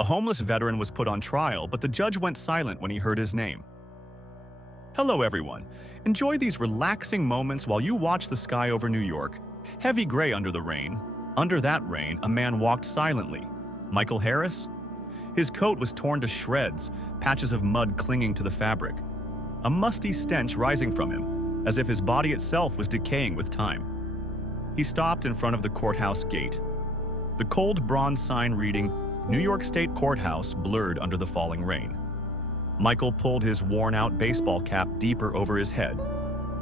A homeless veteran was put on trial, but the judge went silent when he heard his name. Hello, everyone. Enjoy these relaxing moments while you watch the sky over New York. Heavy gray under the rain. Under that rain, a man walked silently. Michael Harris? His coat was torn to shreds, patches of mud clinging to the fabric. A musty stench rising from him, as if his body itself was decaying with time. He stopped in front of the courthouse gate. The cold bronze sign reading, New York State Courthouse, blurred under the falling rain. Michael pulled his worn-out baseball cap deeper over his head,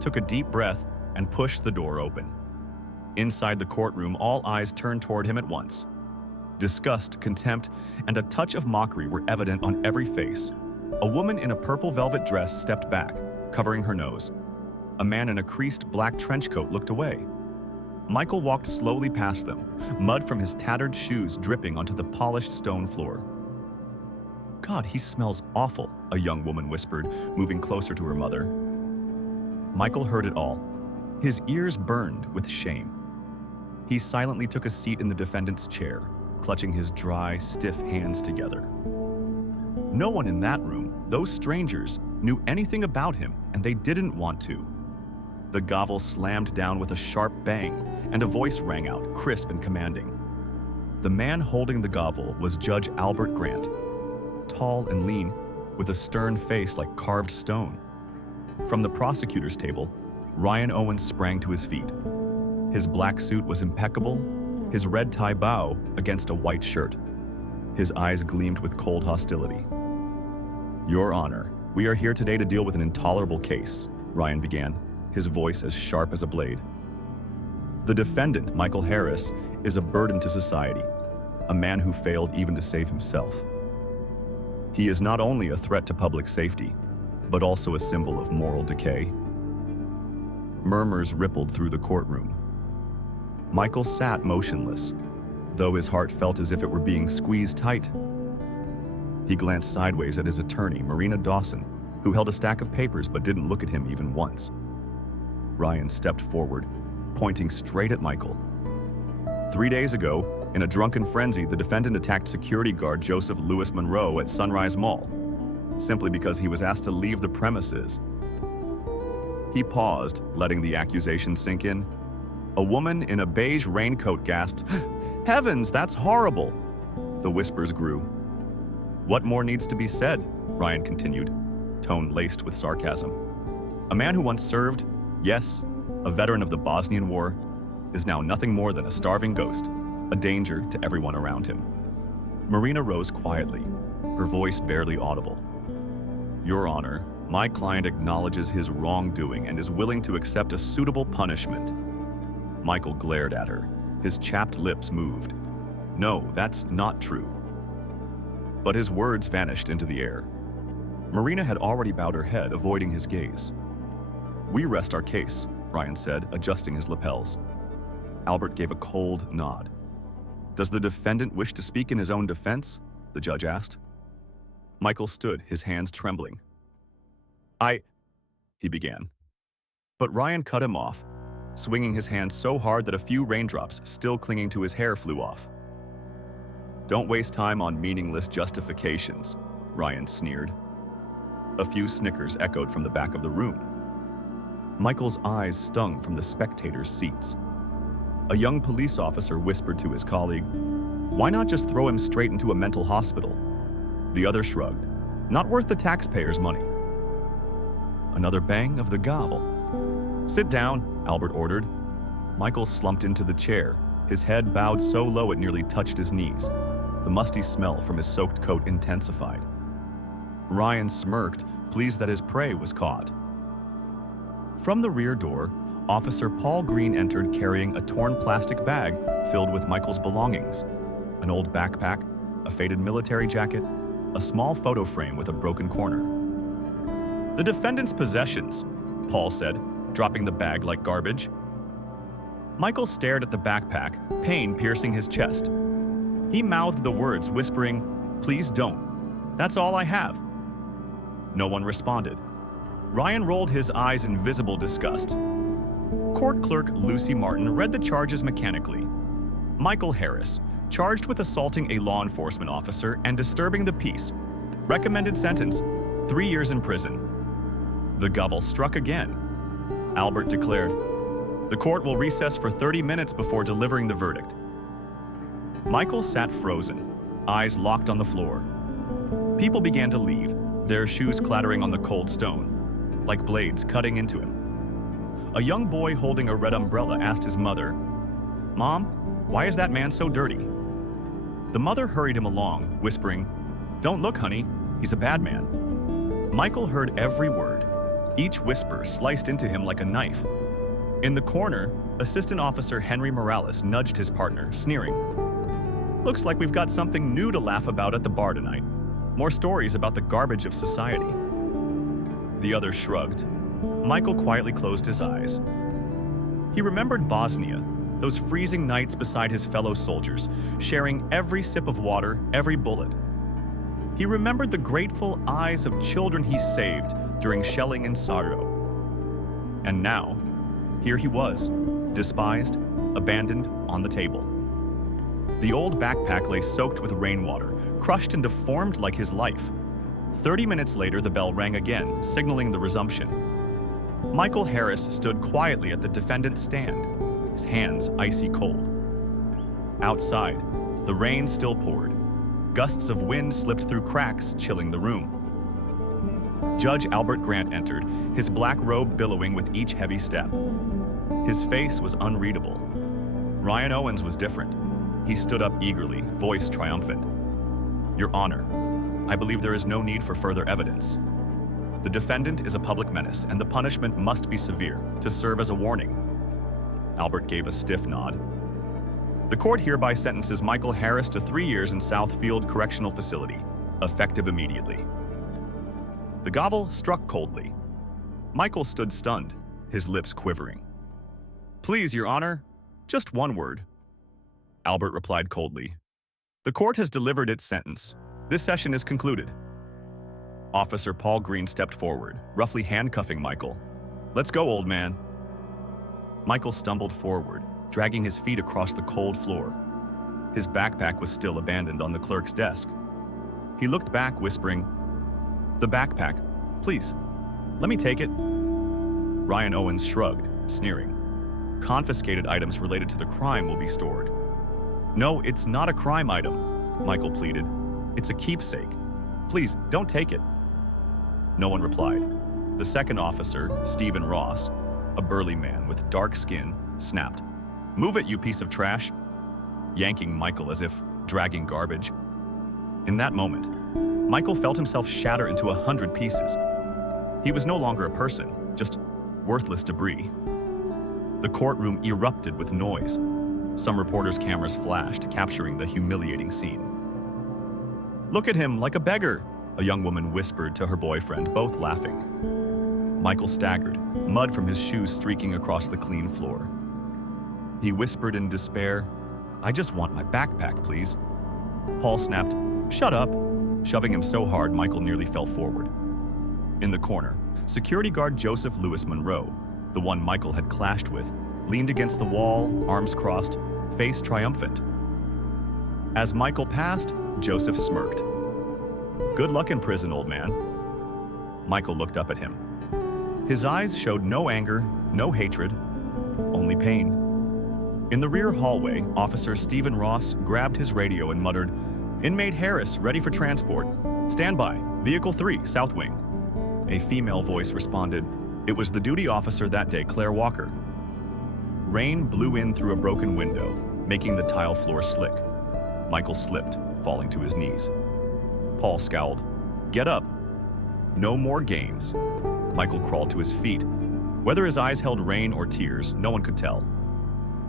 took a deep breath, and pushed the door open. Inside the courtroom, all eyes turned toward him at once. Disgust, contempt, and a touch of mockery were evident on every face. A woman in a purple velvet dress stepped back, covering her nose. A man in a creased black trench coat looked away. Michael walked slowly past them, mud from his tattered shoes dripping onto the polished stone floor. "God, he smells awful," a young woman whispered, moving closer to her mother. Michael heard it all. His ears burned with shame. He silently took a seat in the defendant's chair, clutching his dry, stiff hands together. No one in that room, those strangers, knew anything about him, and they didn't want to. The gavel slammed down with a sharp bang, and a voice rang out, crisp and commanding. The man holding the gavel was Judge Albert Grant, tall and lean, with a stern face like carved stone. From the prosecutor's table, Ryan Owens sprang to his feet. His black suit was impeccable, his red tie bow against a white shirt. His eyes gleamed with cold hostility. "Your Honor, we are here today to deal with an intolerable case," Ryan began, his voice as sharp as a blade. "The defendant, Michael Harris, is a burden to society, a man who failed even to save himself. He is not only a threat to public safety, but also a symbol of moral decay." Murmurs rippled through the courtroom. Michael sat motionless, though his heart felt as if it were being squeezed tight. He glanced sideways at his attorney, Marina Dawson, who held a stack of papers but didn't look at him even once. Ryan stepped forward, pointing straight at Michael. 3 days ago, in a drunken frenzy, the defendant attacked security guard Joseph Louis Monroe at Sunrise Mall, simply because he was asked to leave the premises. He paused, letting the accusation sink in. A woman in a beige raincoat gasped, "Heavens, that's horrible!" The whispers grew. "What more needs to be said?" Ryan continued, tone laced with sarcasm. "A man who once served, yes, a veteran of the Bosnian War, is now nothing more than a starving ghost, a danger to everyone around him." Marina rose quietly, her voice barely audible. "Your Honor, my client acknowledges his wrongdoing and is willing to accept a suitable punishment." Michael glared at her, his chapped lips moved. "No, that's not true." But his words vanished into the air. Marina had already bowed her head, avoiding his gaze. "We rest our case," Ryan said, adjusting his lapels. Albert gave a cold nod. "Does the defendant wish to speak in his own defense?" the judge asked. Michael stood, his hands trembling. He began. But Ryan cut him off, swinging his hand so hard that a few raindrops still clinging to his hair flew off. "Don't waste time on meaningless justifications," Ryan sneered. A few snickers echoed from the back of the room. Michael's eyes stung from the spectators' seats. A young police officer whispered to his colleague, "Why not just throw him straight into a mental hospital?" The other shrugged. "Not worth the taxpayers' money." Another bang of the gavel. "Sit down," Albert ordered. Michael slumped into the chair, his head bowed so low it nearly touched his knees. The musty smell from his soaked coat intensified. Ryan smirked, pleased that his prey was caught. From the rear door, Officer Paul Green entered carrying a torn plastic bag filled with Michael's belongings. An old backpack, a faded military jacket, a small photo frame with a broken corner. "The defendant's possessions," Paul said, dropping the bag like garbage. Michael stared at the backpack, pain piercing his chest. He mouthed the words, whispering, "Please don't. That's all I have." No one responded. Ryan rolled his eyes in visible disgust. Court clerk Lucy Martin read the charges mechanically. Michael Harris, charged with assaulting a law enforcement officer and disturbing the peace. Recommended sentence, 3 years in prison. The gavel struck again. Albert declared, "The court will recess for 30 minutes before delivering the verdict." Michael sat frozen, eyes locked on the floor. People began to leave, their shoes clattering on the cold stone, like blades cutting into him. A young boy holding a red umbrella asked his mother, "Mom, why is that man so dirty?" The mother hurried him along, whispering, "Don't look, honey, he's a bad man." Michael heard every word. Each whisper sliced into him like a knife. In the corner, Assistant Officer Henry Morales nudged his partner, sneering, "Looks like we've got something new to laugh about at the bar tonight. More stories about the garbage of society." The other shrugged. Michael quietly closed his eyes. He remembered Bosnia, those freezing nights beside his fellow soldiers, sharing every sip of water, every bullet. He remembered the grateful eyes of children he saved during shelling in Sarajevo. And now, here he was, despised, abandoned, on the table. The old backpack lay soaked with rainwater, crushed and deformed like his life. 30 minutes later, the bell rang again, signaling the resumption. Michael Harris stood quietly at the defendant's stand, his hands icy cold. Outside, the rain still poured. Gusts of wind slipped through cracks, chilling the room. Judge Albert Grant entered, his black robe billowing with each heavy step. His face was unreadable. Ryan Owens was different. He stood up eagerly, voice triumphant. "Your Honor, I believe there is no need for further evidence. The defendant is a public menace, and the punishment must be severe, to serve as a warning." Albert gave a stiff nod. "The court hereby sentences Michael Harris to 3 years in Southfield Correctional Facility, effective immediately." The gavel struck coldly. Michael stood stunned, his lips quivering. "Please, Your Honor, just one word." Albert replied coldly, "The court has delivered its sentence. This session is concluded." Officer Paul Green stepped forward, roughly handcuffing Michael. "Let's go, old man." Michael stumbled forward, dragging his feet across the cold floor. His backpack was still abandoned on the clerk's desk. He looked back, whispering, "The backpack, please, let me take it." Ryan Owens shrugged, sneering. "Confiscated items related to the crime will be stored." "No, it's not a crime item," Michael pleaded. "It's a keepsake. Please, don't take it." No one replied. The second officer, Stephen Ross, a burly man with dark skin, snapped, "Move it, you piece of trash," yanking Michael as if dragging garbage. In that moment, Michael felt himself shatter into 100 pieces. He was no longer a person, just worthless debris. The courtroom erupted with noise. Some reporters' cameras flashed, capturing the humiliating scene. "Look at him, like a beggar," a young woman whispered to her boyfriend, both laughing. Michael staggered, mud from his shoes streaking across the clean floor. He whispered in despair, "I just want my backpack, please." Paul snapped, "Shut up," shoving him so hard Michael nearly fell forward. In the corner, security guard Joseph Louis Monroe, the one Michael had clashed with, leaned against the wall, arms crossed, face triumphant. As Michael passed, Joseph smirked. "Good luck in prison, old man." Michael looked up at him. His eyes showed no anger, no hatred, only pain. In the rear hallway, Officer Stephen Ross grabbed his radio and muttered, "Inmate Harris, ready for transport. Stand by, Vehicle 3, South Wing." A female voice responded. It was the duty officer that day, Claire Walker. Rain blew in through a broken window, making the tile floor slick. Michael slipped, falling to his knees. Paul scowled. "Get up." No more games. Michael crawled to his feet. Whether his eyes held rain or tears, no one could tell.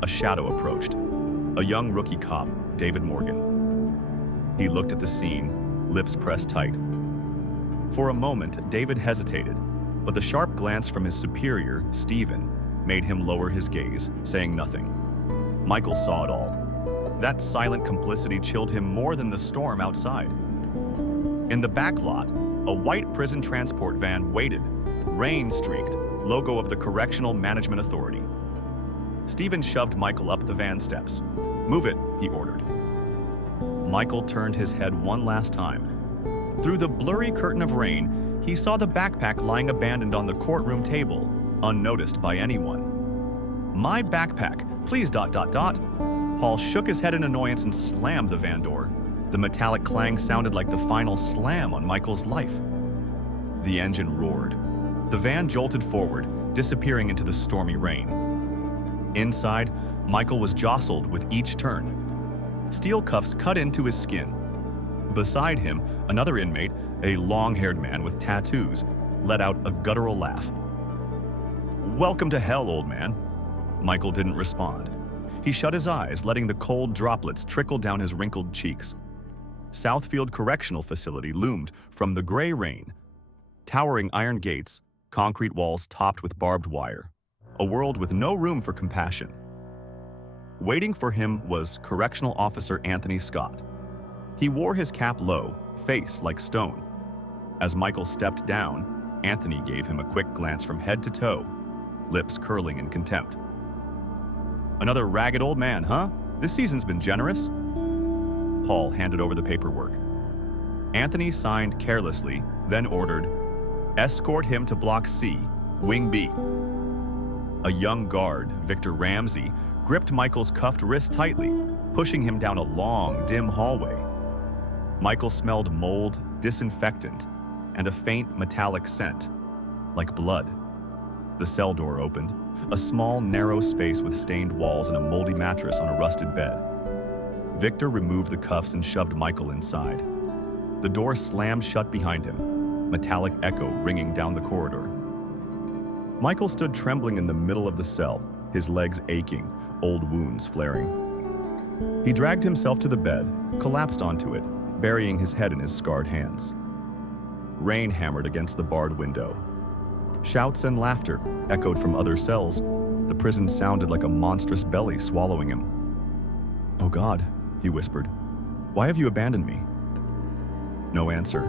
A shadow approached. A young rookie cop, David Morgan. He looked at the scene, lips pressed tight. For a moment, David hesitated, but the sharp glance from his superior, Stephen, made him lower his gaze, saying nothing. Michael saw it all. That silent complicity chilled him more than the storm outside. In the back lot, a white prison transport van waited, rain-streaked, logo of the Correctional Management Authority. Stephen shoved Michael up the van steps. "Move it," he ordered. Michael turned his head one last time. Through the blurry curtain of rain, he saw the backpack lying abandoned on the courtroom table, unnoticed by anyone. "My backpack, please, ... Paul shook his head in annoyance and slammed the van door. The metallic clang sounded like the final slam on Michael's life. The engine roared. The van jolted forward, disappearing into the stormy rain. Inside, Michael was jostled with each turn. Steel cuffs cut into his skin. Beside him, another inmate, a long-haired man with tattoos, let out a guttural laugh. "Welcome to hell, old man." Michael didn't respond. He shut his eyes, letting the cold droplets trickle down his wrinkled cheeks. Southfield Correctional Facility loomed from the gray rain. Towering iron gates, concrete walls topped with barbed wire. A world with no room for compassion. Waiting for him was Correctional Officer Anthony Scott. He wore his cap low, face like stone. As Michael stepped down, Anthony gave him a quick glance from head to toe, lips curling in contempt. "Another ragged old man, huh? This season's been generous." Paul handed over the paperwork. Anthony signed carelessly, then ordered, "Escort him to Block C, Wing B." A young guard, Victor Ramsey, gripped Michael's cuffed wrist tightly, pushing him down a long, dim hallway. Michael smelled mold, disinfectant, and a faint metallic scent, like blood. The cell door opened, a small, narrow space with stained walls and a moldy mattress on a rusted bed. Victor removed the cuffs and shoved Michael inside. The door slammed shut behind him, metallic echo ringing down the corridor. Michael stood trembling in the middle of the cell, his legs aching, old wounds flaring. He dragged himself to the bed, collapsed onto it, burying his head in his scarred hands. Rain hammered against the barred window. Shouts and laughter echoed from other cells. The prison sounded like a monstrous belly swallowing him. "Oh God," he whispered, "why have you abandoned me?" No answer.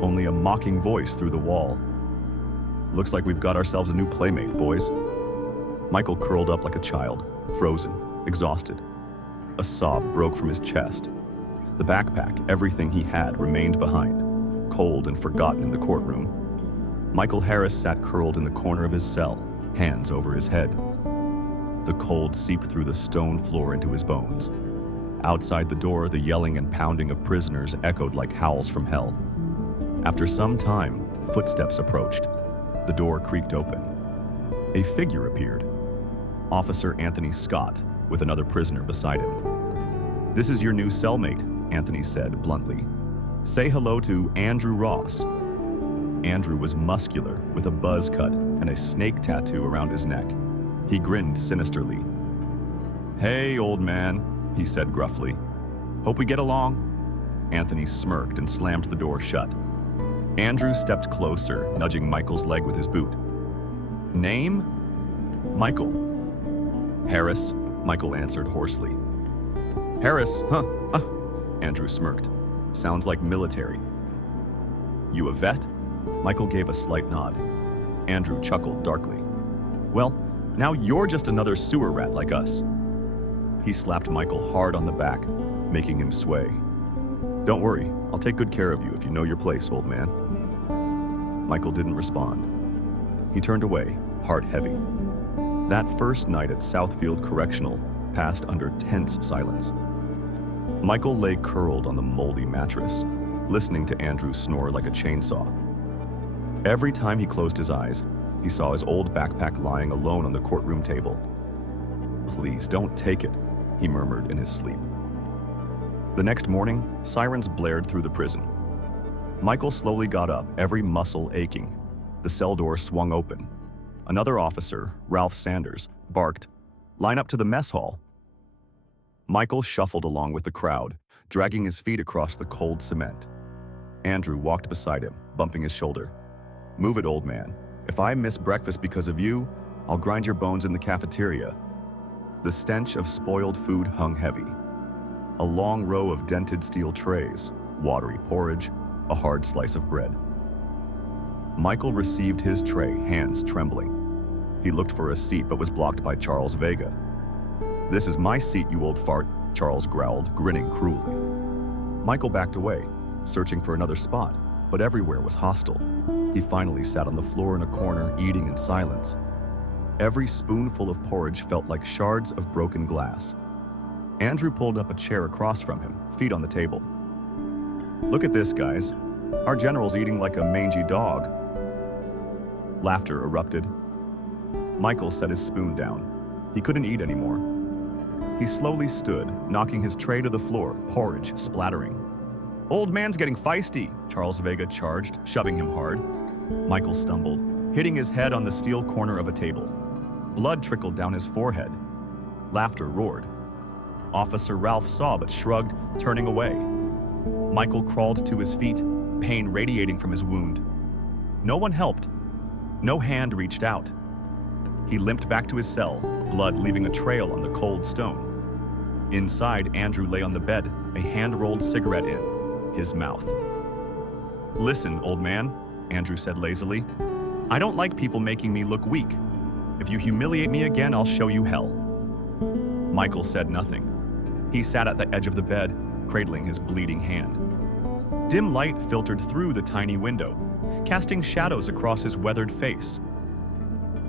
Only a mocking voice through the wall. "Looks like we've got ourselves a new playmate, boys." Michael curled up like a child, frozen, exhausted. A sob broke from his chest. The backpack, everything he had, remained behind, cold and forgotten in the courtroom. Michael Harris sat curled in the corner of his cell, hands over his head. The cold seeped through the stone floor into his bones. Outside the door, the yelling and pounding of prisoners echoed like howls from hell. After some time, footsteps approached. The door creaked open. A figure appeared. Officer Anthony Scott, with another prisoner beside him. "This is your new cellmate," Anthony said bluntly. "Say hello to Andrew Ross." Andrew was muscular, with a buzz cut and a snake tattoo around his neck. He grinned sinisterly. "Hey, old man," he said gruffly. "Hope we get along." Anthony smirked and slammed the door shut. Andrew stepped closer, nudging Michael's leg with his boot. "Name?" "Michael." "Harris," Michael answered hoarsely. "Harris, huh? Andrew smirked. "Sounds like military." "You a vet?" Michael gave a slight nod. Andrew chuckled darkly. "Well, now you're just another sewer rat like us." He slapped Michael hard on the back, making him sway. "Don't worry, I'll take good care of you if you know your place, old man." Michael didn't respond. He turned away, heart heavy. That first night at Southfield Correctional passed under tense silence. Michael lay curled on the moldy mattress, listening to Andrew snore like a chainsaw. Every time he closed his eyes, he saw his old backpack lying alone on the courtroom table. "Please don't take it," he murmured in his sleep. The next morning, sirens blared through the prison. Michael slowly got up, every muscle aching. The cell door swung open. Another officer, Ralph Sanders, barked, "Line up to the mess hall." Michael shuffled along with the crowd, dragging his feet across the cold cement. Andrew walked beside him, bumping his shoulder. "Move it, old man. If I miss breakfast because of you, I'll grind your bones in the cafeteria." The stench of spoiled food hung heavy. A long row of dented steel trays, watery porridge, a hard slice of bread. Michael received his tray, hands trembling. He looked for a seat but was blocked by Charles Vega. "This is my seat, you old fart," Charles growled, grinning cruelly. Michael backed away, searching for another spot, but everywhere was hostile. He finally sat on the floor in a corner, eating in silence. Every spoonful of porridge felt like shards of broken glass. Andrew pulled up a chair across from him, feet on the table. "Look at this, guys. Our general's eating like a mangy dog." Laughter erupted. Michael set his spoon down. He couldn't eat anymore. He slowly stood, knocking his tray to the floor, porridge splattering. "Old man's getting feisty," Charles Vega charged, shoving him hard. Michael stumbled, hitting his head on the steel corner of a table. Blood trickled down his forehead. Laughter roared. Officer Ralph saw but shrugged, turning away. Michael crawled to his feet, pain radiating from his wound. No one helped. No hand reached out. He limped back to his cell, blood leaving a trail on the cold stone. Inside, Andrew lay on the bed, a hand-rolled cigarette in his mouth. "Listen, old man," Andrew said lazily. "I don't like people making me look weak. If you humiliate me again, I'll show you hell." Michael said nothing. He sat at the edge of the bed, cradling his bleeding hand. Dim light filtered through the tiny window, casting shadows across his weathered face.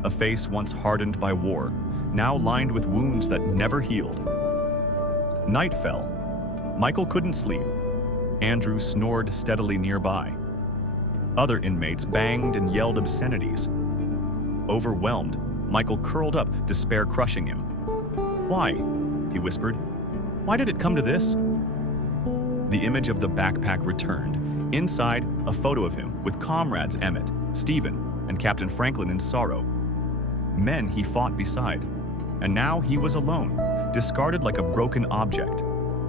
A face once hardened by war, now lined with wounds that never healed. Night fell. Michael couldn't sleep. Andrew snored steadily nearby. Other inmates banged and yelled obscenities. Overwhelmed, Michael curled up, despair crushing him. "Why?" he whispered. "Why did it come to this?" The image of the backpack returned. Inside, a photo of him with comrades Emmett, Stephen, and Captain Franklin in sorrow. Men he fought beside. And now he was alone, discarded like a broken object.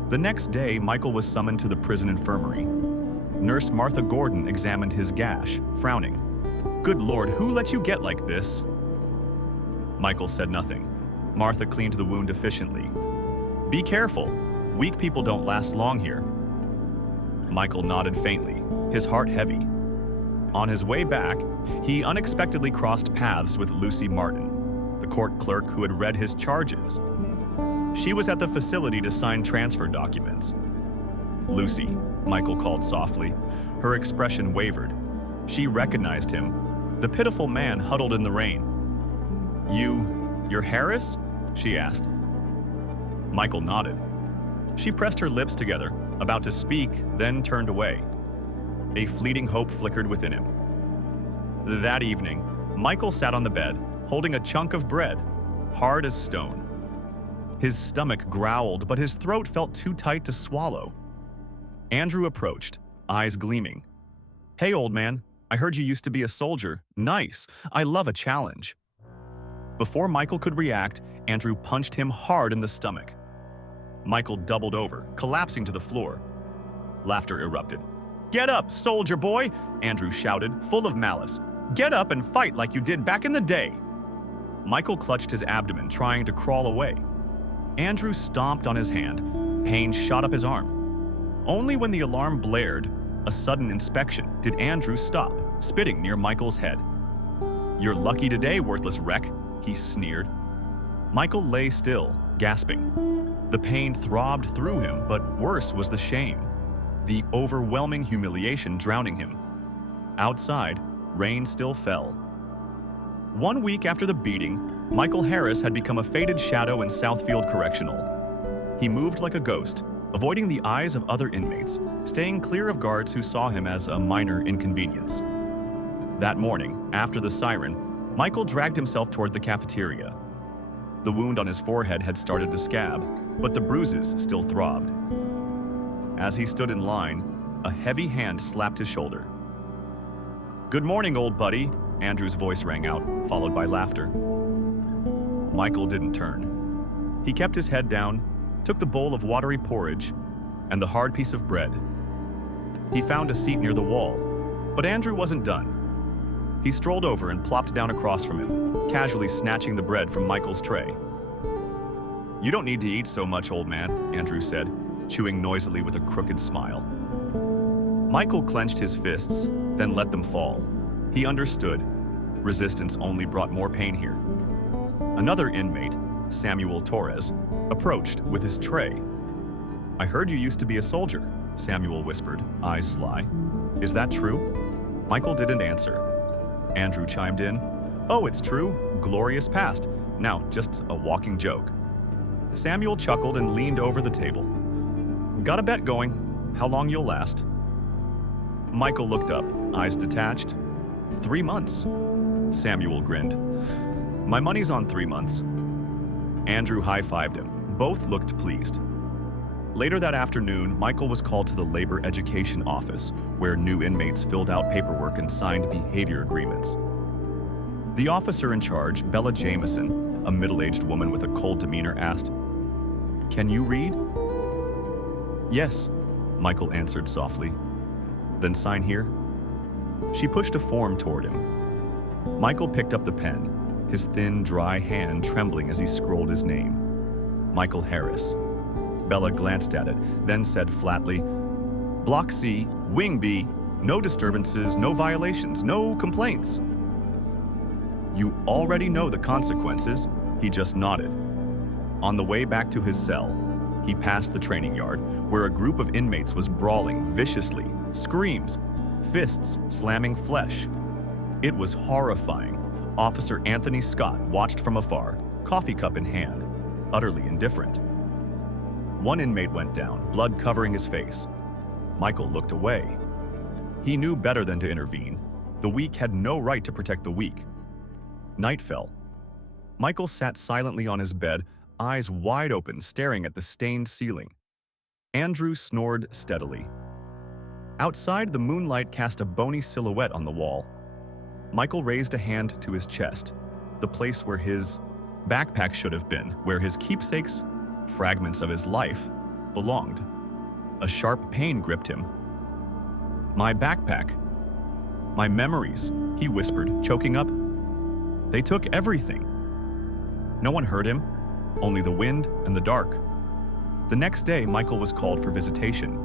The next day, Michael was summoned to the prison infirmary. Nurse Martha Gordon examined his gash, frowning. "Good Lord, who let you get like this?" Michael said nothing. Martha cleaned the wound efficiently. "Be careful. Weak people don't last long here." Michael nodded faintly, his heart heavy. On his way back, he unexpectedly crossed paths with Lucy Martin, the court clerk who had read his charges. She was at the facility to sign transfer documents. "Lucy," Michael called softly. Her expression wavered. She recognized him, the pitiful man huddled in the rain. You're Harris?" she asked. Michael nodded. She pressed her lips together, about to speak, then turned away. A fleeting hope flickered within him. That evening, Michael sat on the bed, holding a chunk of bread, hard as stone. His stomach growled, but his throat felt too tight to swallow. Andrew approached, eyes gleaming. "Hey, old man, I heard you used to be a soldier. Nice. I love a challenge." Before Michael could react, Andrew punched him hard in the stomach. Michael doubled over, collapsing to the floor. Laughter erupted. "Get up, soldier boy!" Andrew shouted, full of malice. "Get up and fight like you did back in the day!" Michael clutched his abdomen, trying to crawl away. Andrew stomped on his hand. Pain shot up his arm. Only when the alarm blared, a sudden inspection, did Andrew stop, spitting near Michael's head. "You're lucky today, worthless wreck," he sneered. Michael lay still, gasping. The pain throbbed through him, but worse was the shame. The overwhelming humiliation drowning him. Outside, rain still fell. 1 week after the beating, Michael Harris had become a faded shadow in Southfield Correctional. He moved like a ghost, avoiding the eyes of other inmates, staying clear of guards who saw him as a minor inconvenience. That morning, after the siren, Michael dragged himself toward the cafeteria. The wound on his forehead had started to scab, but the bruises still throbbed. As he stood in line, a heavy hand slapped his shoulder. "Good morning, old buddy," Andrew's voice rang out, followed by laughter. Michael didn't turn. He kept his head down, took the bowl of watery porridge, and the hard piece of bread. He found a seat near the wall, but Andrew wasn't done. He strolled over and plopped down across from him, casually snatching the bread from Michael's tray. "You don't need to eat so much, old man," Andrew said, chewing noisily with a crooked smile. Michael clenched his fists, then let them fall. He understood. Resistance only brought more pain here. Another inmate, Samuel Torres, approached with his tray. "I heard you used to be a soldier," Samuel whispered, eyes sly. "Is that true?" Michael didn't answer. Andrew chimed in. "Oh, it's true. Glorious past. Now, just a walking joke." Samuel chuckled and leaned over the table. "Got a bet going. How long you'll last?" Michael looked up, eyes detached. 3 months. Samuel grinned. "My money's on 3 months." Andrew high-fived him. Both looked pleased. Later that afternoon, Michael was called to the Labor Education Office, where new inmates filled out paperwork and signed behavior agreements. The officer in charge, Bella Jameson, a middle-aged woman with a cold demeanor, asked, "Can you read?" "Yes," Michael answered softly. "Then sign here." She pushed a form toward him. Michael picked up the pen, his thin, dry hand trembling as he scrolled his name. Michael Harris. Bella glanced at it, then said flatly, "Block C, Wing B, no disturbances, no violations, no complaints." "You already know the consequences," he just nodded. On the way back to his cell, he passed the training yard, where a group of inmates was brawling viciously, screams, fists slamming flesh. It was horrifying. Officer Anthony Scott watched from afar, coffee cup in hand, utterly indifferent. One inmate went down, blood covering his face. Michael looked away. He knew better than to intervene. The weak had no right to protect the weak. Night fell. Michael sat silently on his bed, eyes wide open, staring at the stained ceiling. Andrew snored steadily. Outside, the moonlight cast a bony silhouette on the wall. Michael raised a hand to his chest, the place where his backpack should have been, where his keepsakes, fragments of his life, belonged. A sharp pain gripped him. "My backpack. My memories," he whispered, choking up. "They took everything." No one heard him, only the wind and the dark. The next day, Michael was called for visitation.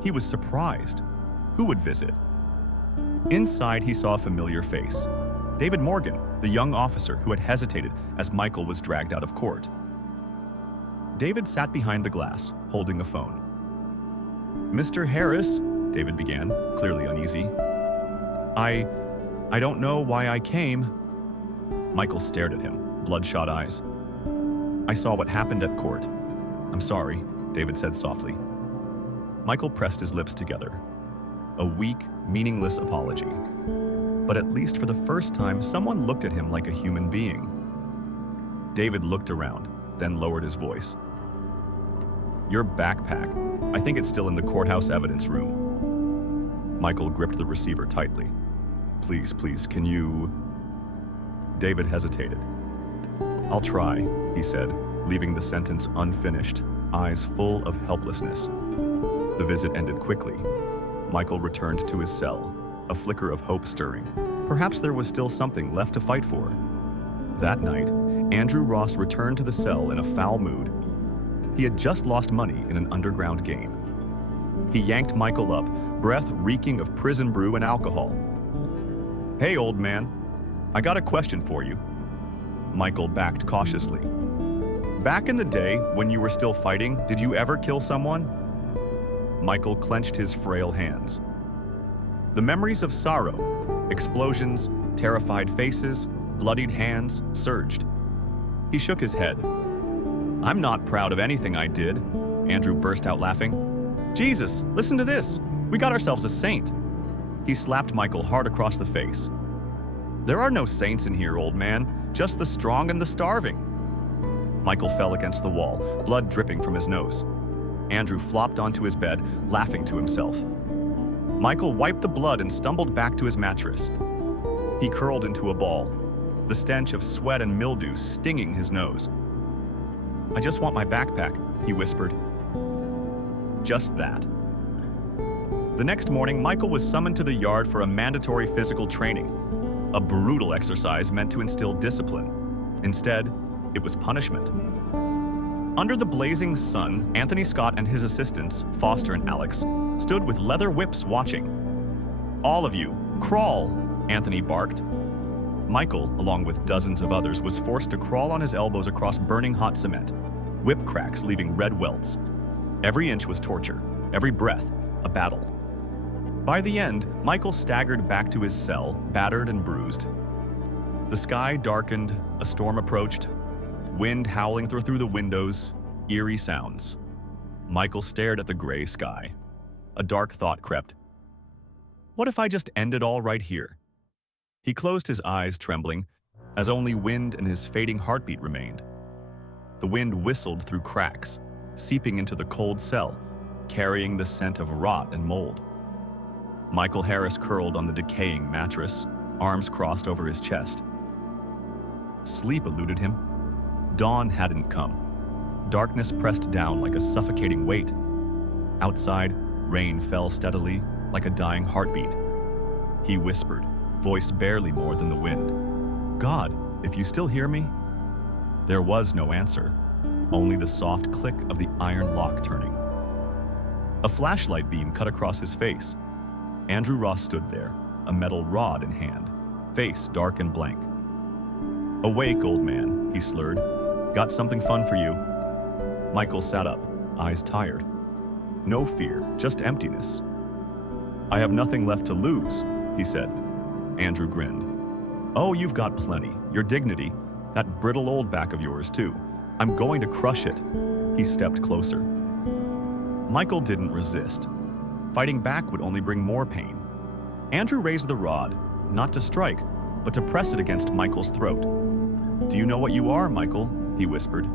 He was surprised. Who would visit? Inside, he saw a familiar face. David Morgan, the young officer who had hesitated as Michael was dragged out of court. David sat behind the glass, holding a phone. "Mr. Harris," David began, clearly uneasy. I don't know why I came." Michael stared at him, bloodshot eyes. "I saw what happened at court. I'm sorry," David said softly. Michael pressed his lips together. A weak, meaningless apology. But at least for the first time, someone looked at him like a human being. David looked around, then lowered his voice. "Your backpack. I think it's still in the courthouse evidence room." Michael gripped the receiver tightly. Please, can you..." David hesitated. "I'll try," he said, leaving the sentence unfinished, eyes full of helplessness. The visit ended quickly. Michael returned to his cell, a flicker of hope stirring. Perhaps there was still something left to fight for. That night, Andrew Ross returned to the cell in a foul mood. He had just lost money in an underground game. He yanked Michael up, breath reeking of prison brew and alcohol. "Hey, old man, I got a question for you." Michael backed cautiously. "Back in the day, when you were still fighting, did you ever kill someone?" Michael clenched his frail hands. The memories of sorrow, explosions, terrified faces, bloodied hands surged. He shook his head. "I'm not proud of anything I did," Andrew burst out laughing. "Jesus, listen to this. We got ourselves a saint." He slapped Michael hard across the face. "There are no saints in here, old man, just the strong and the starving." Michael fell against the wall, blood dripping from his nose. Andrew flopped onto his bed, laughing to himself. Michael wiped the blood and stumbled back to his mattress. He curled into a ball, the stench of sweat and mildew stinging his nose. "I just want my backpack," he whispered. Just that. The next morning, Michael was summoned to the yard for a mandatory physical training, a brutal exercise meant to instill discipline. Instead, it was punishment. Under the blazing sun, Anthony Scott and his assistants, Foster and Alex, stood with leather whips watching. "All of you, crawl," Anthony barked. Michael, along with dozens of others, was forced to crawl on his elbows across burning hot cement, whip cracks leaving red welts. Every inch was torture, every breath a battle. By the end, Michael staggered back to his cell, battered and bruised. The sky darkened, a storm approached, wind howling through the windows, eerie sounds. Michael stared at the gray sky. A dark thought crept. What if I just end it all right here? He closed his eyes, trembling, as only wind and his fading heartbeat remained. The wind whistled through cracks, seeping into the cold cell, carrying the scent of rot and mold. Michael Harris curled on the decaying mattress, arms crossed over his chest. Sleep eluded him. Dawn hadn't come. Darkness pressed down like a suffocating weight. Outside, rain fell steadily, like a dying heartbeat. He whispered, voice barely more than the wind. God, if you still hear me? There was no answer, only the soft click of the iron lock turning. A flashlight beam cut across his face. Andrew Ross stood there, a metal rod in hand, face dark and blank. Awake, old man, he slurred. Got something fun for you. Michael sat up, eyes tired. No fear, just emptiness. I have nothing left to lose, he said. Andrew grinned. Oh, you've got plenty. Your dignity, that brittle old back of yours, too. I'm going to crush it. He stepped closer. Michael didn't resist. Fighting back would only bring more pain. Andrew raised the rod, not to strike, but to press it against Michael's throat. Do you know what you are, Michael? He whispered.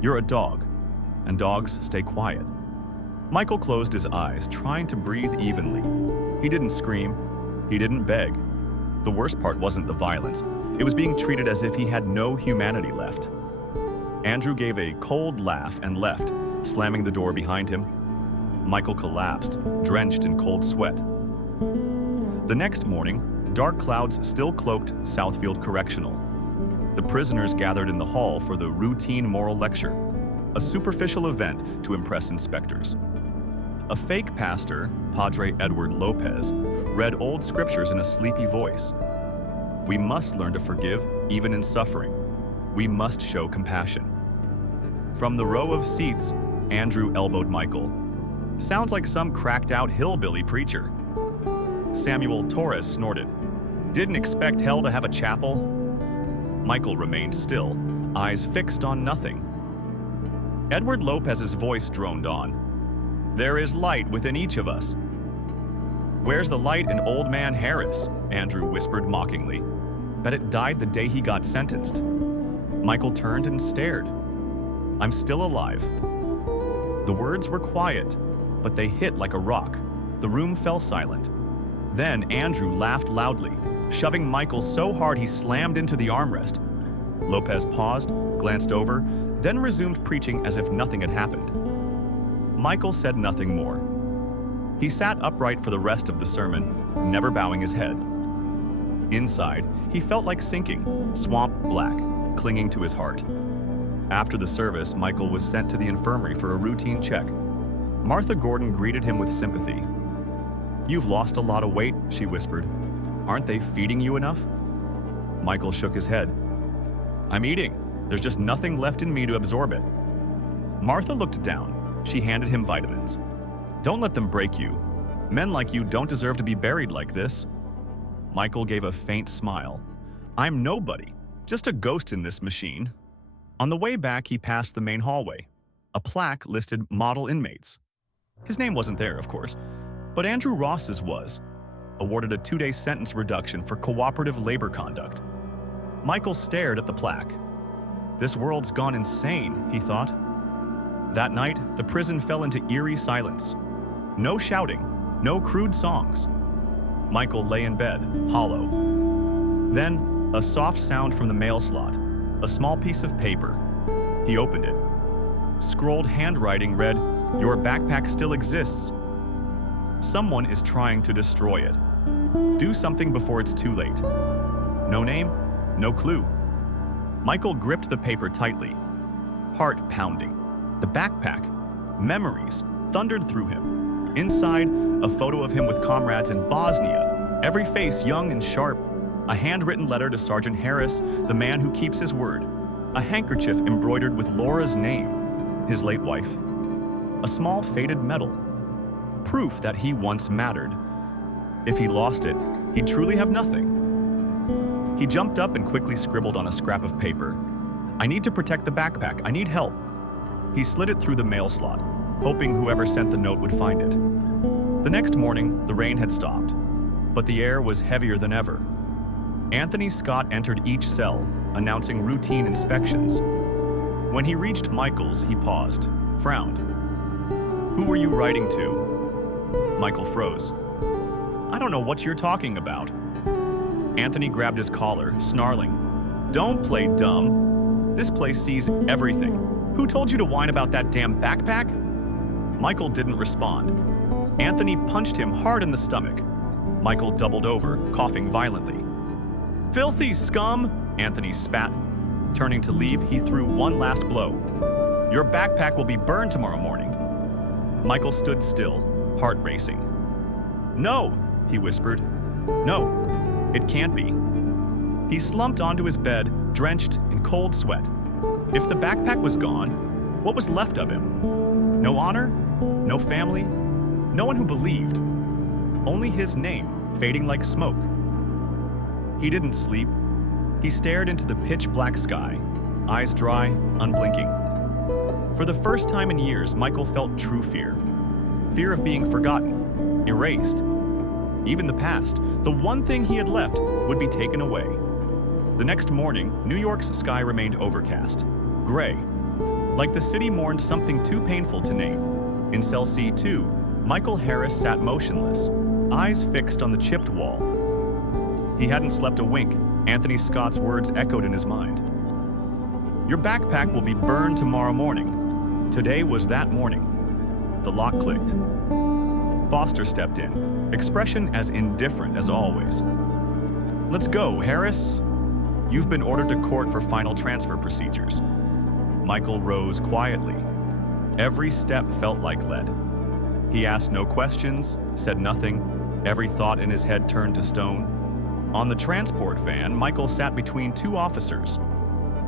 You're a dog, and dogs stay quiet. Michael closed his eyes, trying to breathe evenly. He didn't scream. He didn't beg. The worst part wasn't the violence. It was being treated as if he had no humanity left. Andrew gave a cold laugh and left, slamming the door behind him. Michael collapsed, drenched in cold sweat. The next morning, dark clouds still cloaked Southfield Correctional. The prisoners gathered in the hall for the routine moral lecture, a superficial event to impress inspectors. A fake pastor, Padre Edward Lopez, read old scriptures in a sleepy voice. We must learn to forgive, even in suffering. We must show compassion. From the row of seats, Andrew elbowed Michael. Sounds like some cracked-out hillbilly preacher. Samuel Torres snorted. Didn't expect hell to have a chapel? Michael remained still, eyes fixed on nothing. Edward Lopez's voice droned on. There is light within each of us. Where's the light in old man Harris? Andrew whispered mockingly. Bet it died the day he got sentenced. Michael turned and stared. I'm still alive. The words were quiet, but they hit like a rock. The room fell silent. Then Andrew laughed loudly, shoving Michael so hard he slammed into the armrest. Lopez paused, glanced over, then resumed preaching as if nothing had happened. Michael said nothing more. He sat upright for the rest of the sermon, never bowing his head. Inside, he felt like sinking, swamp black, clinging to his heart. After the service, Michael was sent to the infirmary for a routine check. Martha Gordon greeted him with sympathy. You've lost a lot of weight, she whispered. Aren't they feeding you enough? Michael shook his head. I'm eating. There's just nothing left in me to absorb it. Martha looked down. She handed him vitamins. Don't let them break you. Men like you don't deserve to be buried like this. Michael gave a faint smile. I'm nobody, just a ghost in this machine. On the way back, he passed the main hallway. A plaque listed model inmates. His name wasn't there, of course, but Andrew Ross's was. Awarded a 2-day sentence reduction for cooperative labor conduct. Michael stared at the plaque. This world's gone insane, he thought. That night, the prison fell into eerie silence. No shouting, no crude songs. Michael lay in bed, hollow. Then, a soft sound from the mail slot, a small piece of paper. He opened it. Scrolled handwriting read, Your backpack still exists. Someone is trying to destroy it. Do something before it's too late. No name, no clue. Michael gripped the paper tightly, heart pounding. The backpack, memories, thundered through him. Inside, a photo of him with comrades in Bosnia, every face young and sharp. A handwritten letter to Sergeant Harris, the man who keeps his word. A handkerchief embroidered with Laura's name, his late wife. A small faded medal. Proof that he once mattered. If he lost it, he'd truly have nothing. He jumped up and quickly scribbled on a scrap of paper. "I need to protect the backpack. I need help." He slid it through the mail slot, hoping whoever sent the note would find it. The next morning, the rain had stopped, but the air was heavier than ever. Anthony Scott entered each cell, announcing routine inspections. When he reached Michael's, he paused, frowned. "Who were you writing to?" Michael froze. "I don't know what you're talking about." Anthony grabbed his collar, snarling. "Don't play dumb. This place sees everything. Who told you to whine about that damn backpack?" Michael didn't respond. Anthony punched him hard in the stomach. Michael doubled over, coughing violently. "Filthy scum!" Anthony spat. Turning to leave, he threw one last blow. "Your backpack will be burned tomorrow morning." Michael stood still, heart racing. "No," he whispered. "No, it can't be." He slumped onto his bed, drenched in cold sweat. If the backpack was gone, what was left of him? No honor? No family? No one who believed? Only his name, fading like smoke. He didn't sleep. He stared into the pitch-black sky, eyes dry, unblinking. For the first time in years, Michael felt true fear. Fear of being forgotten, erased. Even the past, the one thing he had left, would be taken away. The next morning, New York's sky remained overcast, gray, like the city mourned something too painful to name. In cell C2, Michael Harris sat motionless, eyes fixed on the chipped wall. He hadn't slept a wink. Anthony Scott's words echoed in his mind. "Your backpack will be burned tomorrow morning." Today was that morning. The lock clicked. Foster stepped in, expression as indifferent as always. "Let's go, Harris. You've been ordered to court for final transfer procedures." Michael rose quietly. Every step felt like lead. He asked no questions, said nothing. Every thought in his head turned to stone. On the transport van, Michael sat between two officers.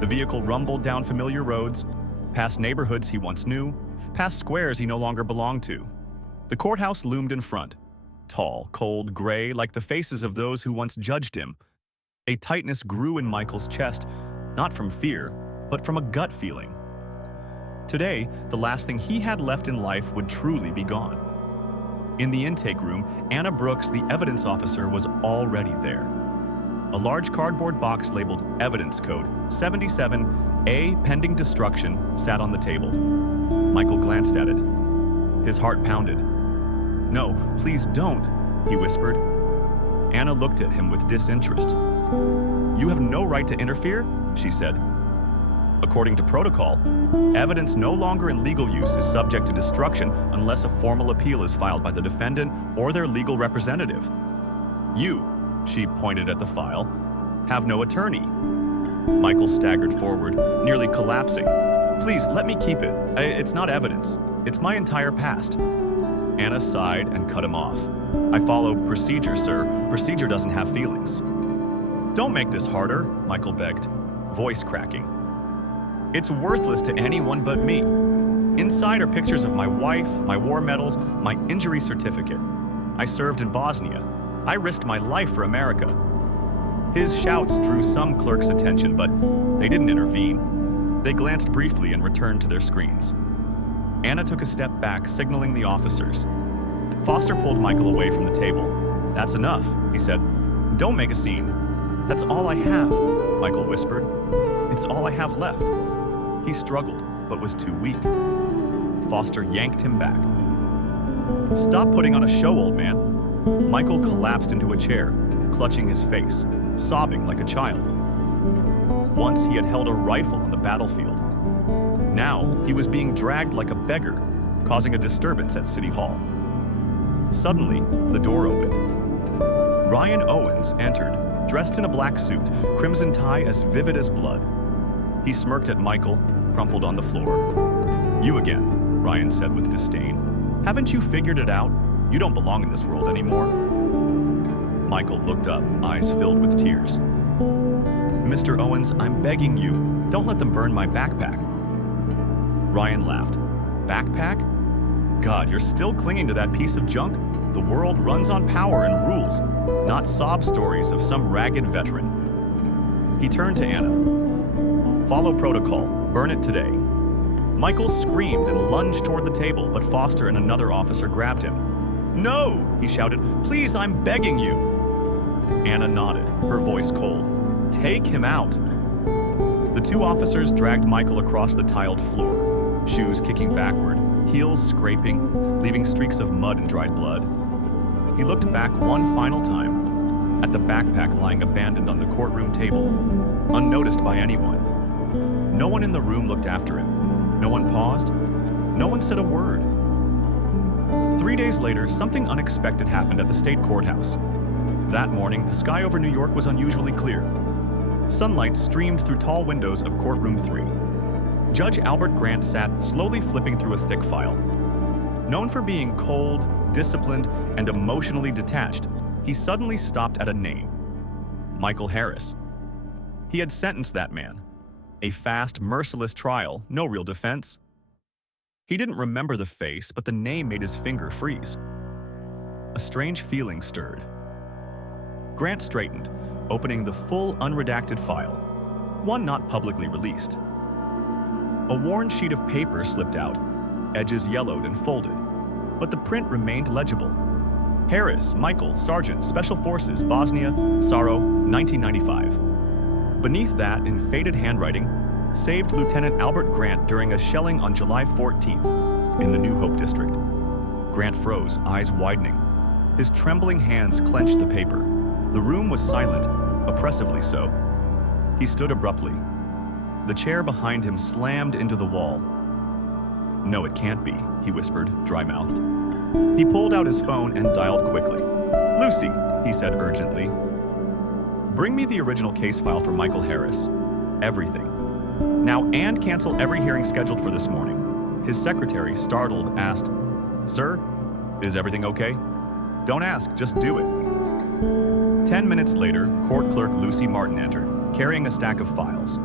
The vehicle rumbled down familiar roads, past neighborhoods he once knew, past squares he no longer belonged to. The courthouse loomed in front, tall, cold, gray, like the faces of those who once judged him. A tightness grew in Michael's chest, not from fear, but from a gut feeling. Today, the last thing he had left in life would truly be gone. In the intake room, Anna Brooks, the evidence officer, was already there. A large cardboard box labeled Evidence Code 77A Pending Destruction sat on the table. Michael glanced at it. His heart pounded. "No, please don't," he whispered. Anna looked at him with disinterest. "You have no right to interfere," she said. "According to protocol, evidence no longer in legal use is subject to destruction unless a formal appeal is filed by the defendant or their legal representative. You," she pointed at the file, "have no attorney." Michael staggered forward, nearly collapsing. "Please, let me keep it. It's not evidence. It's my entire past." Anna sighed and cut him off. "I follow procedure, sir. Procedure doesn't have feelings." "Don't make this harder," Michael begged, voice cracking. "It's worthless to anyone but me. Inside are pictures of my wife, my war medals, my injury certificate. I served in Bosnia. I risked my life for America." His shouts drew some clerks' attention, but they didn't intervene. They glanced briefly and returned to their screens. Anna took a step back, signaling the officers. Foster pulled Michael away from the table. "That's enough," he said. "Don't make a scene." "That's all I have," Michael whispered. "It's all I have left." He struggled, but was too weak. Foster yanked him back. "Stop putting on a show, old man." Michael collapsed into a chair, clutching his face, sobbing like a child. Once he had held a rifle on the battlefield. Now he was being dragged like a beggar, causing a disturbance at City Hall. Suddenly, the door opened. Ryan Owens entered, dressed in a black suit, crimson tie as vivid as blood. He smirked at Michael, crumpled on the floor. "You again," Ryan said with disdain. "Haven't you figured it out? You don't belong in this world anymore." Michael looked up, eyes filled with tears. "Mr. Owens, I'm begging you, don't let them burn my backpack." Ryan laughed. "Backpack? God, you're still clinging to that piece of junk? The world runs on power and rules, not sob stories of some ragged veteran." He turned to Anna. "Follow protocol. Burn it today." Michael screamed and lunged toward the table, but Foster and another officer grabbed him. "No!" he shouted. "Please, I'm begging you." Anna nodded, her voice cold. "Take him out." The two officers dragged Michael across the tiled floor, shoes kicking backward, heels scraping, leaving streaks of mud and dried blood. He looked back one final time at the backpack lying abandoned on the courtroom table, unnoticed by anyone. No one in the room looked after him. No one paused. No one said a word. 3 days later, something unexpected happened at the state courthouse. That morning, the sky over New York was unusually clear. Sunlight streamed through tall windows of courtroom 3. Judge Albert Grant sat slowly flipping through a thick file. Known for being cold, disciplined, and emotionally detached, he suddenly stopped at a name: Michael Harris. He had sentenced that man. A fast, merciless trial, no real defense. He didn't remember the face, but the name made his finger freeze. A strange feeling stirred. Grant straightened, opening the full, unredacted file, one not publicly released. A worn sheet of paper slipped out, edges yellowed and folded, but the print remained legible. Harris, Michael, Sergeant, Special Forces, Bosnia, Saro, 1995. Beneath that, in faded handwriting, saved Lieutenant Albert Grant during a shelling on July 14th in the New Hope District. Grant froze, eyes widening. His trembling hands clenched the paper. The room was silent, oppressively so. He stood abruptly. The chair behind him slammed into the wall. "No, it can't be," he whispered, dry-mouthed. He pulled out his phone and dialed quickly. "Lucy," he said urgently, "bring me the original case file for Michael Harris. Everything. Now, and cancel every hearing scheduled for this morning." His secretary, startled, asked, "Sir, is everything okay?" "Don't ask, just do it." 10 minutes later, Court Clerk Lucy Martin entered, carrying a stack of files.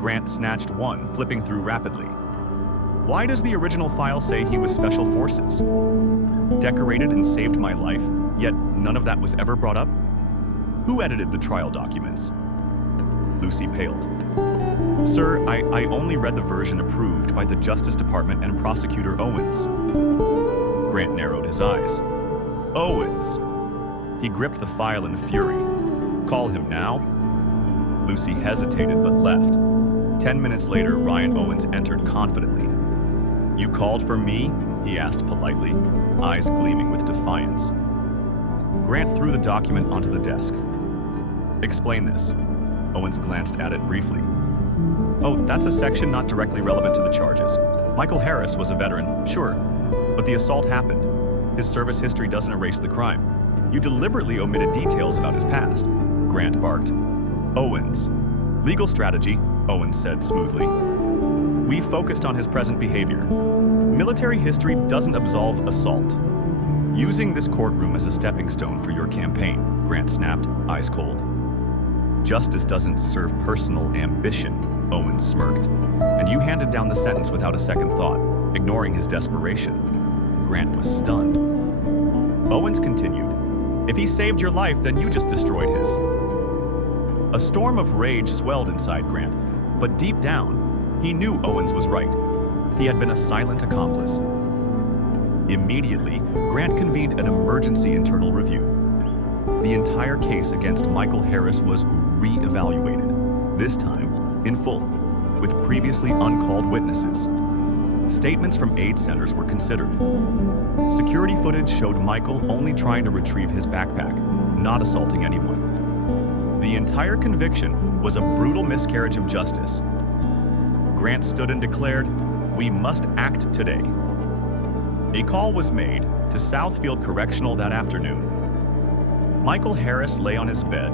Grant snatched one, flipping through rapidly. "Why does the original file say he was Special Forces? Decorated and saved my life, yet none of that was ever brought up? Who edited the trial documents?" Lucy paled. "Sir, I only read the version approved by the Justice Department and Prosecutor Owens." Grant narrowed his eyes. "Owens!" He gripped the file in fury. "Call him now." Lucy hesitated but left. 10 minutes later, Ryan Owens entered confidently. "You called for me?" he asked politely, eyes gleaming with defiance. Grant threw the document onto the desk. "Explain this." Owens glanced at it briefly. "Oh, that's a section not directly relevant to the charges. Michael Harris was a veteran, sure, but the assault happened. His service history doesn't erase the crime. You deliberately omitted details about his past," Grant barked. "Owens." "Legal strategy," Owens said smoothly. "We focused on his present behavior. Military history doesn't absolve assault." "Using this courtroom as a stepping stone for your campaign," Grant snapped, eyes cold. "Justice doesn't serve personal ambition," Owens smirked, "and you handed down the sentence without a second thought, ignoring his desperation." Grant was stunned. Owens continued, "If he saved your life, then you just destroyed his." A storm of rage swelled inside Grant, but deep down, he knew Owens was right. He had been a silent accomplice. Immediately, Grant convened an emergency internal review. The entire case against Michael Harris was re-evaluated, this time in full, with previously uncalled witnesses. Statements from aid centers were considered. Security footage showed Michael only trying to retrieve his backpack, not assaulting anyone. The entire conviction was a brutal miscarriage of justice. Grant stood and declared, "We must act today." A call was made to Southfield Correctional that afternoon. Michael Harris lay on his bed,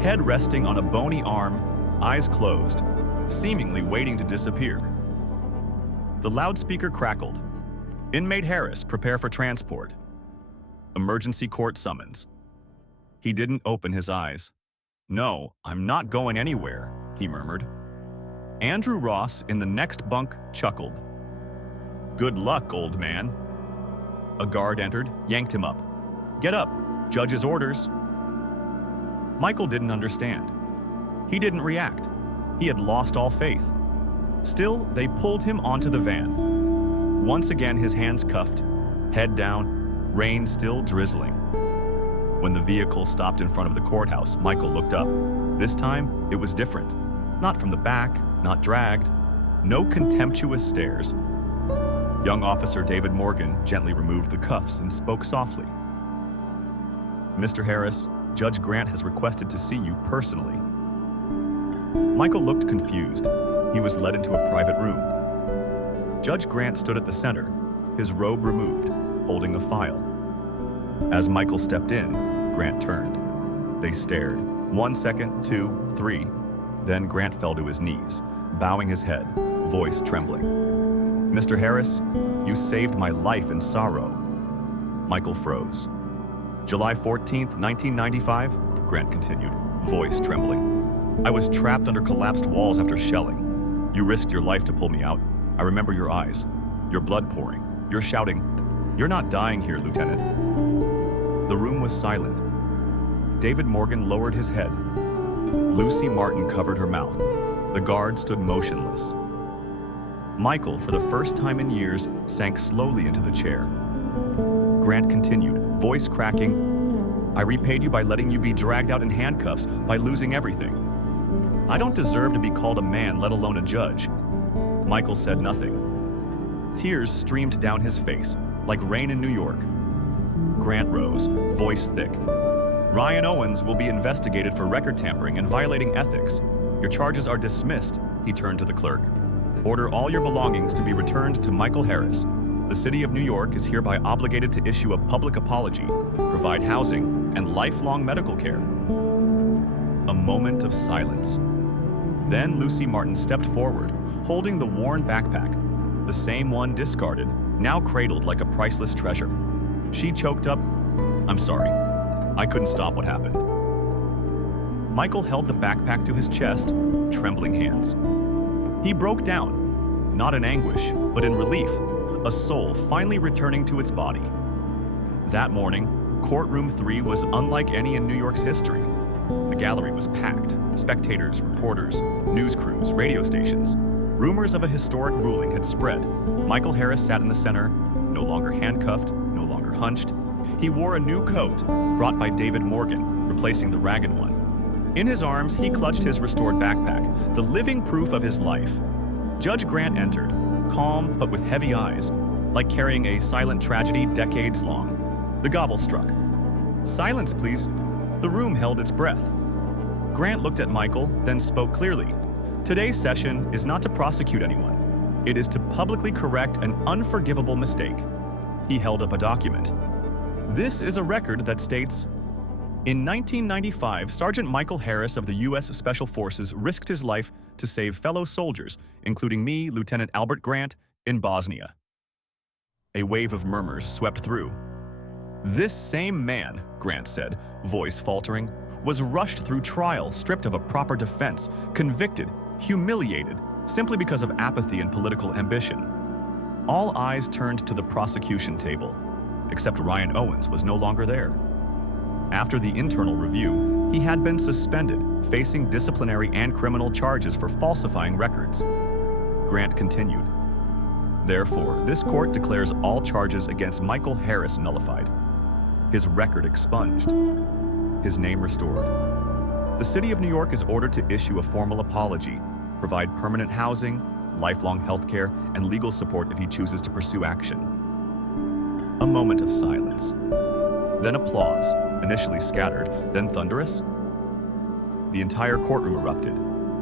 head resting on a bony arm, eyes closed, seemingly waiting to disappear. The loudspeaker crackled. "Inmate Harris, prepare for transport. Emergency court summons." He didn't open his eyes. "No, I'm not going anywhere," he murmured. Andrew Ross in the next bunk chuckled. "Good luck, old man." A guard entered, yanked him up. "Get up, judge's orders." Michael didn't understand. He didn't react. He had lost all faith. Still, they pulled him onto the van. Once again, his hands cuffed, head down, rain still drizzling. When the vehicle stopped in front of the courthouse, Michael looked up. This time, it was different. Not from the back, not dragged. No contemptuous stares. Young Officer David Morgan gently removed the cuffs and spoke softly. "Mr. Harris, Judge Grant has requested to see you personally." Michael looked confused. He was led into a private room. Judge Grant stood at the center, his robe removed, holding a file. As Michael stepped in, Grant turned. They stared. 1 second, 2, 3. Then Grant fell to his knees, bowing his head, voice trembling. "Mr. Harris, you saved my life in sorrow." Michael froze. "July 14th, 1995, Grant continued, voice trembling. "I was trapped under collapsed walls after shelling. You risked your life to pull me out. I remember your eyes, your blood pouring. You're shouting, 'You're not dying here, Lieutenant.'" The room was silent. David Morgan lowered his head. Lucy Martin covered her mouth. The guard stood motionless. Michael, for the first time in years, sank slowly into the chair. Grant continued, voice cracking, "I repaid you by letting you be dragged out in handcuffs, by losing everything. I don't deserve to be called a man, let alone a judge." Michael said nothing. Tears streamed down his face, like rain in New York. Grant rose, voice thick. "Ryan Owens will be investigated for record tampering and violating ethics. Your charges are dismissed," he turned to the clerk. "Order all your belongings to be returned to Michael Harris. The City of New York is hereby obligated to issue a public apology, provide housing, and lifelong medical care." A moment of silence. Then Lucy Martin stepped forward, holding the worn backpack, the same one discarded, now cradled like a priceless treasure. She choked up, "I'm sorry. I couldn't stop what happened." Michael held the backpack to his chest, trembling hands. He broke down, not in anguish, but in relief, a soul finally returning to its body. That morning, Courtroom 3 was unlike any in New York's history. The gallery was packed, spectators, reporters, news crews, radio stations. Rumors of a historic ruling had spread. Michael Harris sat in the center, no longer handcuffed, no longer hunched. He wore a new coat, brought by David Morgan, replacing the ragged one. In his arms, he clutched his restored backpack, the living proof of his life. Judge Grant entered, calm but with heavy eyes, like carrying a silent tragedy decades long. The gavel struck. "Silence, please." The room held its breath. Grant looked at Michael, then spoke clearly. "Today's session is not to prosecute anyone. It is to publicly correct an unforgivable mistake." He held up a document. "This is a record that states, in 1995, Sergeant Michael Harris of the U.S. Special Forces risked his life to save fellow soldiers, including me, Lieutenant Albert Grant, in Bosnia." A wave of murmurs swept through. "This same man," Grant said, voice faltering, "was rushed through trial, stripped of a proper defense, convicted, humiliated, simply because of apathy and political ambition." All eyes turned to the prosecution table, except Ryan Owens was no longer there. After the internal review, he had been suspended, facing disciplinary and criminal charges for falsifying records. Grant continued, "Therefore, this court declares all charges against Michael Harris nullified. His record expunged. His name restored. The City of New York is ordered to issue a formal apology, provide permanent housing, lifelong health care, and legal support if he chooses to pursue action." A moment of silence. Then applause, initially scattered, then thunderous. The entire courtroom erupted.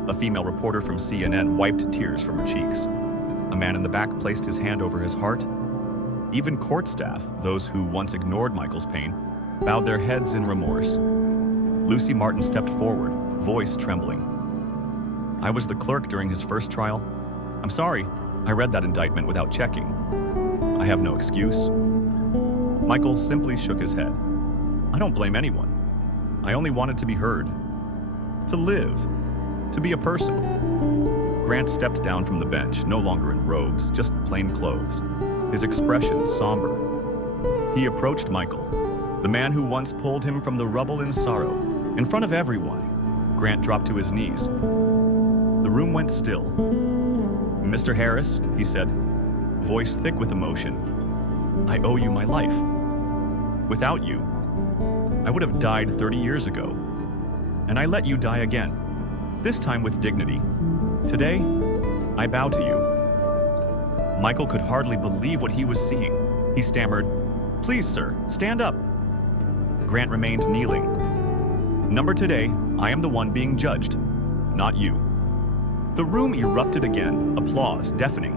A female reporter from CNN wiped tears from her cheeks. A man in the back placed his hand over his heart. Even court staff, those who once ignored Michael's pain, bowed their heads in remorse. Lucy Martin stepped forward, voice trembling. "I was the clerk during his first trial. I'm sorry, I read that indictment without checking. I have no excuse." Michael simply shook his head. "I don't blame anyone. I only wanted to be heard. To live. To be a person. Grant stepped down from the bench, no longer in robes, just plain clothes. His expression somber. He approached Michael, the man who once pulled him from the rubble in sorrow. In front of everyone, Grant dropped to his knees. The room went still. "Mr. Harris," he said, voice thick with emotion, "I owe you my life. Without you, I would have died 30 years ago. And I let you die again, this time with dignity. Today, I bow to you." Michael could hardly believe what he was seeing. He stammered, "Please, sir, stand up." Grant remained kneeling. "Number today, I am the one being judged, not you." The room erupted again, applause deafening.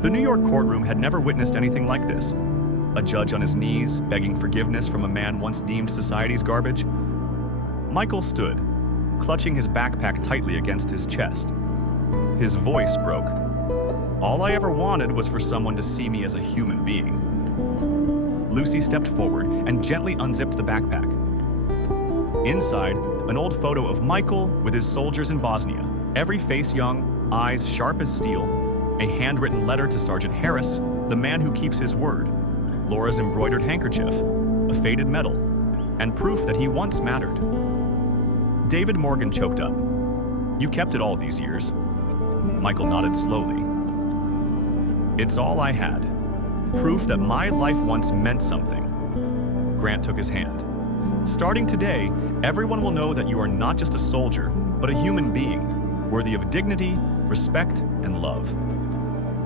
The New York courtroom had never witnessed anything like this. A judge on his knees, begging forgiveness from a man once deemed society's garbage. Michael stood, clutching his backpack tightly against his chest. His voice broke. "All I ever wanted was for someone to see me as a human being." Lucy stepped forward and gently unzipped the backpack. Inside, an old photo of Michael with his soldiers in Bosnia, every face young, eyes sharp as steel, a handwritten letter to Sergeant Harris, the man who keeps his word, Laura's embroidered handkerchief, a faded medal, and proof that he once mattered. David Morgan choked up. "You kept it all these years." Michael nodded slowly. "It's all I had. Proof that my life once meant something." Grant took his hand. "Starting today, everyone will know that you are not just a soldier, but a human being, worthy of dignity, respect, and love."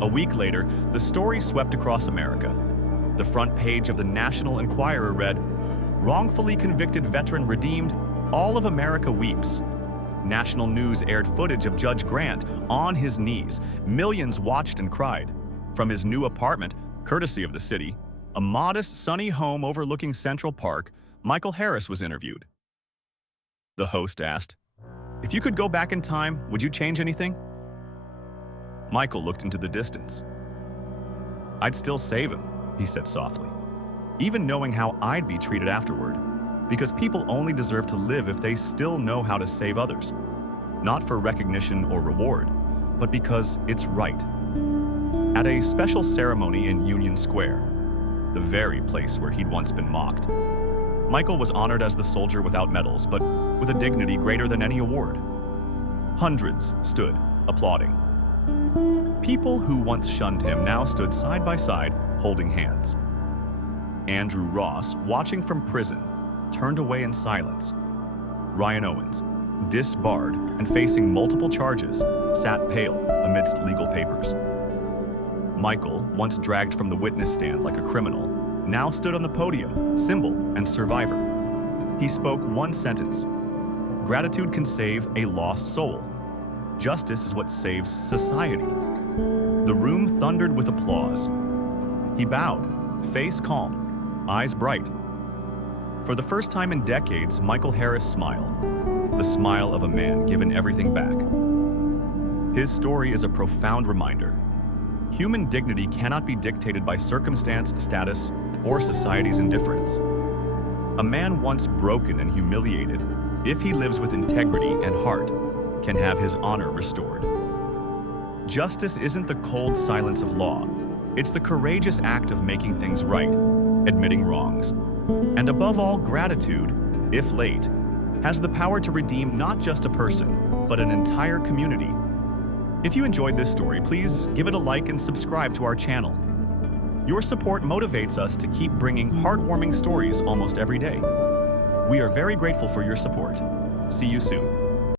A week later, the story swept across America. The front page of the National Enquirer read, "Wrongfully convicted veteran redeemed, all of America weeps." National news aired footage of Judge Grant on his knees. Millions watched and cried. From his new apartment, courtesy of the city, a modest, sunny home overlooking Central Park, Michael Harris was interviewed. The host asked, "If you could go back in time, would you change anything?" Michael looked into the distance. "I'd still save him," he said softly, "even knowing how I'd be treated afterward, because people only deserve to live if they still know how to save others, not for recognition or reward, but because it's right." At a special ceremony in Union Square, the very place where he'd once been mocked, Michael was honored as the soldier without medals, but with a dignity greater than any award. Hundreds stood, applauding. People who once shunned him now stood side by side, holding hands. Andrew Ross, watching from prison, turned away in silence. Ryan Owens, disbarred and facing multiple charges, sat pale amidst legal papers. Michael, once dragged from the witness stand like a criminal, now stood on the podium, symbol and survivor. He spoke one sentence: "Gratitude can save a lost soul. Justice is what saves society." The room thundered with applause. He bowed, face calm, eyes bright. For the first time in decades, Michael Harris smiled, the smile of a man given everything back. His story is a profound reminder. Human dignity cannot be dictated by circumstance, status, or society's indifference. A man once broken and humiliated, if he lives with integrity and heart, can have his honor restored. Justice isn't the cold silence of law. It's the courageous act of making things right, admitting wrongs. And above all, gratitude, if late, has the power to redeem not just a person, but an entire community. If you enjoyed this story, please give it a like and subscribe to our channel. Your support motivates us to keep bringing heartwarming stories almost every day. We are very grateful for your support. See you soon.